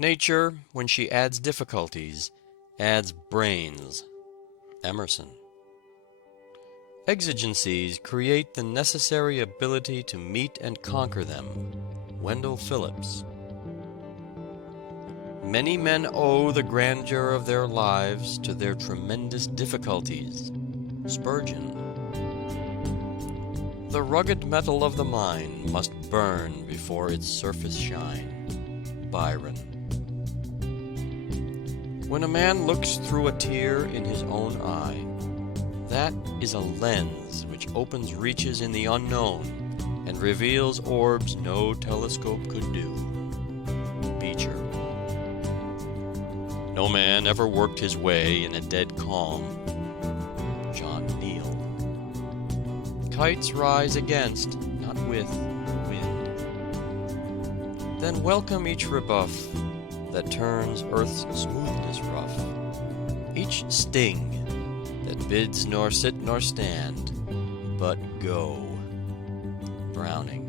Nature, when she adds difficulties, adds brains. Emerson. Exigencies create the necessary ability to meet and conquer them. Wendell Phillips. Many men owe the grandeur of their lives to their tremendous difficulties. Spurgeon. The rugged metal of the mind must burn before its surface shine. Byron. When a man looks through a tear in his own eye, that is a lens which opens reaches in the unknown and reveals orbs no telescope could do. Beecher. No man ever worked his way in a dead calm. John Neal. Kites rise against, not with, wind. Then welcome each rebuff that turns earth's smoothness rough, each sting that bids nor sit nor stand, but go. Browning.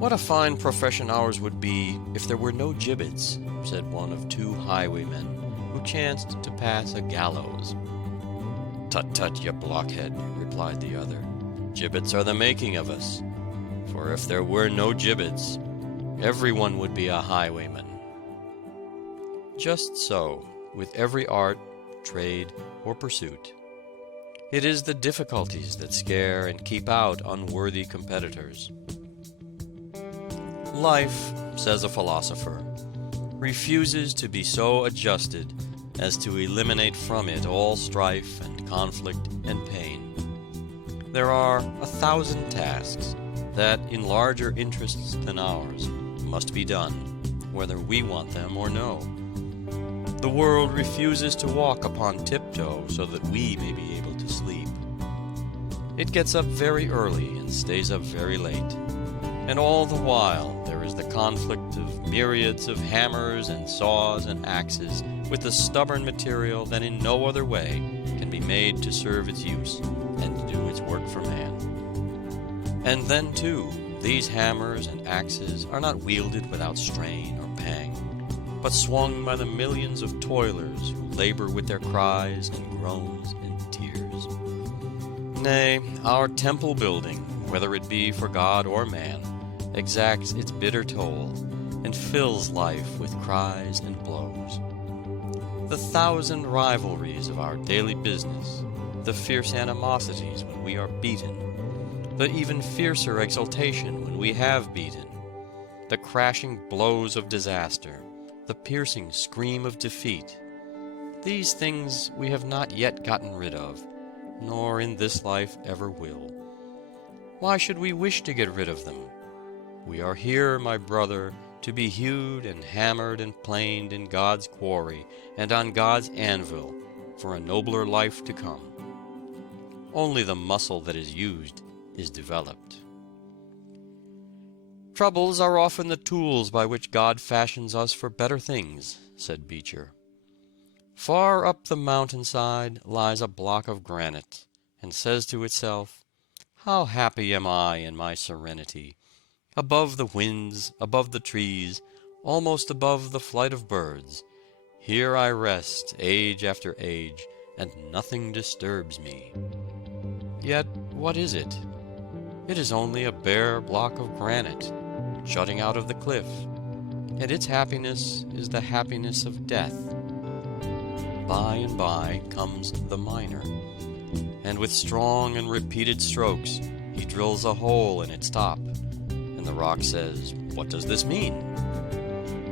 What a fine profession ours would be if there were no gibbets, said one of two highwaymen who chanced to pass a gallows. Tut tut, ye blockhead, replied the other. Gibbets are the making of us, for if there were no gibbets, everyone would be a highwayman. Just so, with every art, trade, or pursuit. It is the difficulties that scare and keep out unworthy competitors. Life, says a philosopher, refuses to be so adjusted as to eliminate from it all strife and conflict and pain. There are 1,000 tasks that, in larger interests than ours, must be done, whether we want them or no. The world refuses to walk upon tiptoe so that we may be able to sleep. It gets up very early and stays up very late, and all the while there is the conflict of myriads of hammers and saws and axes with the stubborn material that in no other way can be made to serve its use and do its work for man. And then, too, these hammers and axes are not wielded without strain or pang, but swung by the millions of toilers who labor with their cries and groans and tears. Nay, our temple building, whether it be for God or man, exacts its bitter toll and fills life with cries and blows. The 1,000 rivalries of our daily business, the fierce animosities when we are beaten, the even fiercer exultation when we have beaten, the crashing blows of disaster, the piercing scream of defeat. These things we have not yet gotten rid of, nor in this life ever will. Why should we wish to get rid of them? We are here, my brother, to be hewed and hammered and planed in God's quarry and on God's anvil for a nobler life to come. Only the muscle that is used is developed. Troubles are often the tools by which God fashions us for better things, said Beecher. Far up the mountainside lies a block of granite, and says to itself, "How happy am I in my serenity! Above the winds, above the trees, almost above the flight of birds, here I rest age after age, and nothing disturbs me." Yet what is it? It is only a bare block of granite, jutting out of the cliff, and its happiness is the happiness of death. By and by comes the miner, and with strong and repeated strokes he drills a hole in its top, and the rock says, "What does this mean?"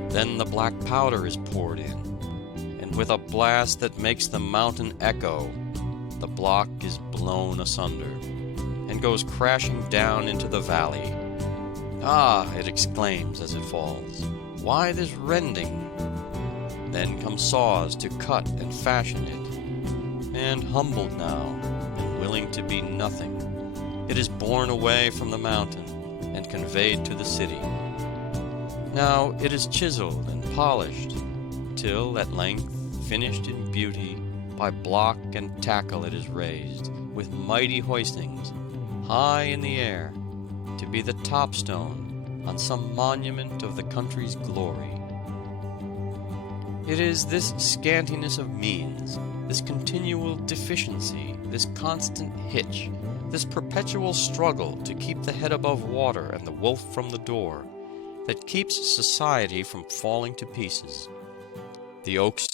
Then the black powder is poured in, and with a blast that makes the mountain echo, the block is blown asunder, and goes crashing down into the valley. "Ah," it exclaims as it falls, "why this rending?" Then come saws to cut and fashion it, and humbled now, and willing to be nothing, it is borne away from the mountain, and conveyed to the city. Now it is chiseled and polished, till at length, finished in beauty, by block and tackle it is raised, with mighty hoistings, high in the air, to be the top stone, on some monument of the country's glory. It is this scantiness of means, this continual deficiency, this constant hitch, this perpetual struggle to keep the head above water and the wolf from the door, that keeps society from falling to pieces. The oaks